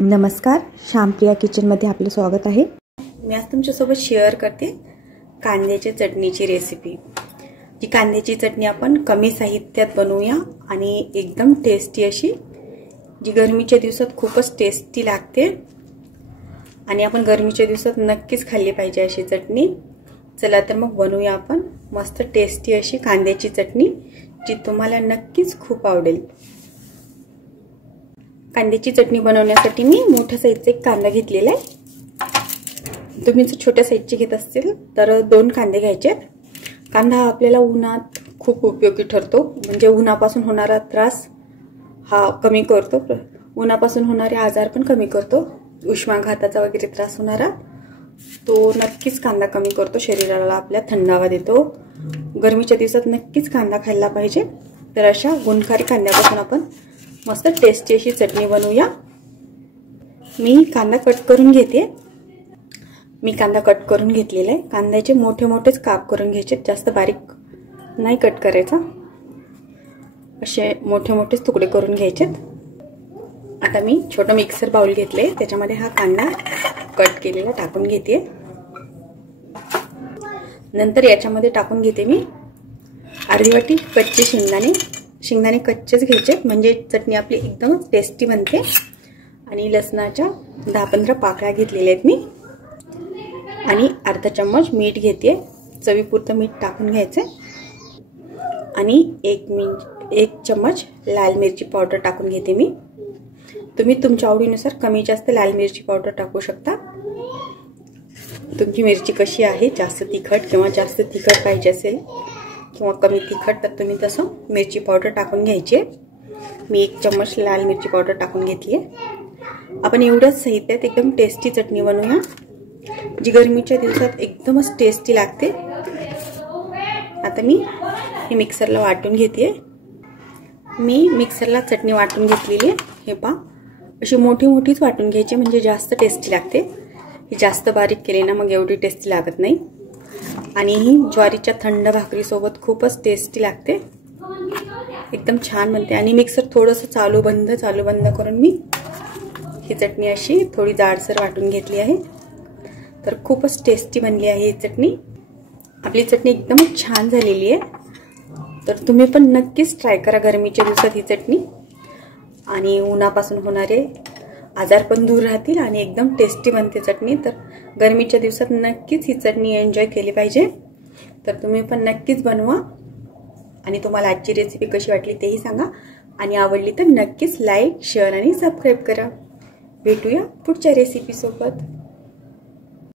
नमस्कार, श्यामप्रिया किचनमध्ये आपले स्वागत आहे। मी आज तुमच्यासोबत शेअर करते कांद्याच्या चटणीची रेसिपी। जी कांद्याची चटणी आपण कमी साहित्यात बनवूया आणि एकदम टेस्टी अशी, जी गरमीच्या दिवसात खूपच टेस्टी लागते आणि आपण गरमीच्या दिवसात नक्कीच खाल्ली पाहिजे अशी चटणी। चला तर मग बनवूया आपण मस्त टेस्टी अशी कांद्याची चटणी, जी तुम्हाला नक्कीच खूप आवडेल। कांद्याची चटणी बनवण्यासाठी मी मोठ्या साईजचा एक कांदा घेतलेला आहे। तुम्ही जर छोट्या साईजचे घेत असतील तर 2 कांदे घ्यायचे। कांदा आपल्याला उन्हात खूप उपयोगी ठरतो, म्हणजे उन्हापासून होणारा त्रास हा कमी करतो, उन्हापासून होणारे आजार पण कमी करतो। उष्माघाताचा वगैरे त्रास होणारा तो नक्कीच कांदा कमी करतो, शरीराला आपल्या थंडावा देतो। गरमीच्या दिवसात नक्कीच कांदा खायला पाहिजे। तर अशा गुणकारी कांद्यापासून आपण मस्त टेस्टी अशी चटणी बनवूया। मी कांदा कट करून घेते। मी कांदा कट करून घेतलेला आहे। कांद्याचे मोठे मोठेच काप करून घ्यायचे, जास्त बारीक नाही कट करायचा, असे मोठे मोठेच तुकडे करून घ्यायचे। आता मी छोटा मिक्सर बाउल घेतले, त्याच्यामध्ये हा कांदा कट केलेला टाकून घेते। नंतर याच्यामध्ये टाकून घेते मी अर्धी वाटी कच्चे शेंगदाणे। शेंगदाणे कच्चेच घ्यायचे, म्हणजे चटणी आपली एकदम टेस्टी बनते। आणि लसणाच्या 10-15 पाकळ्या घेतलेल्या आहेत मी, आणि अर्धा चम्मच मीठ घेते, चवीपुरतं मीठ टाकून घ्यायचं। आणि 1 चम्मच लाल मिरची पावडर टाकून घेते मी। तुम्ही तुमच्या आवडीनुसार कमी जास्त लाल मिरची पावडर टाकू शकता। तुमची मिरची कशी आहे, जास्त तिखट किंवा जास्त तिखट पाहिजे असेल किंवा कमी तिखट, तर तुम्ही तसं मिरची पावडर टाकून घ्यायची। मी 1 चम्मच लाल मिरची पावडर टाकून घेतली आहे। आपण एवढ्याच साहित्यात एकदम टेस्टी चटणी बनवूया, जी गरमीच्या दिवसात एकदमच टेस्टी लागते। आता मी हे मिक्सरला वाटून घेते। मी मिक्सरला चटणी वाटून घेतलेली आहे। हे पहा, अशी मोठी मोठीच वाटून घ्यायची, म्हणजे जास्त टेस्टी लागते। ही जास्त बारीक केली ना मग एवढी टेस्टी लागत नाही, आणि ही ज्वारीच्या थंड भाकरी सोबत खूपच टेस्टी लागते, एकदम छान बनते। आणि मिक्सर थोडंसं चालू बंद करून मी ही चटणी अशी थोडी जाडसर वाटून घेतली आहे। तर खूपच टेस्टी बनली आहे ही चटणी। आपली चटणी एकदम छान झालेली आहे, तर तुम्ही पण नक्कीच ट्राय करा गरमीच्या दिवसात ही चटणी, आणि उन्हापासून होणारे आजार पण दूर राहतील आणि एकदम टेस्टी बनते चटणी। तर गरमीच्या दिवसात नक्कीच ही चटणी एन्जॉय केली पाहिजे। तर तुम्ही पण नक्कीच बनवा, आणि तुम्हाला आजची रेसिपी कशी वाटली तेही सांगा, आणि आवडली तर नक्कीच लाईक, शेअर आणि सबस्क्राईब करा। भेटूया पुढच्या रेसिपी सोबत।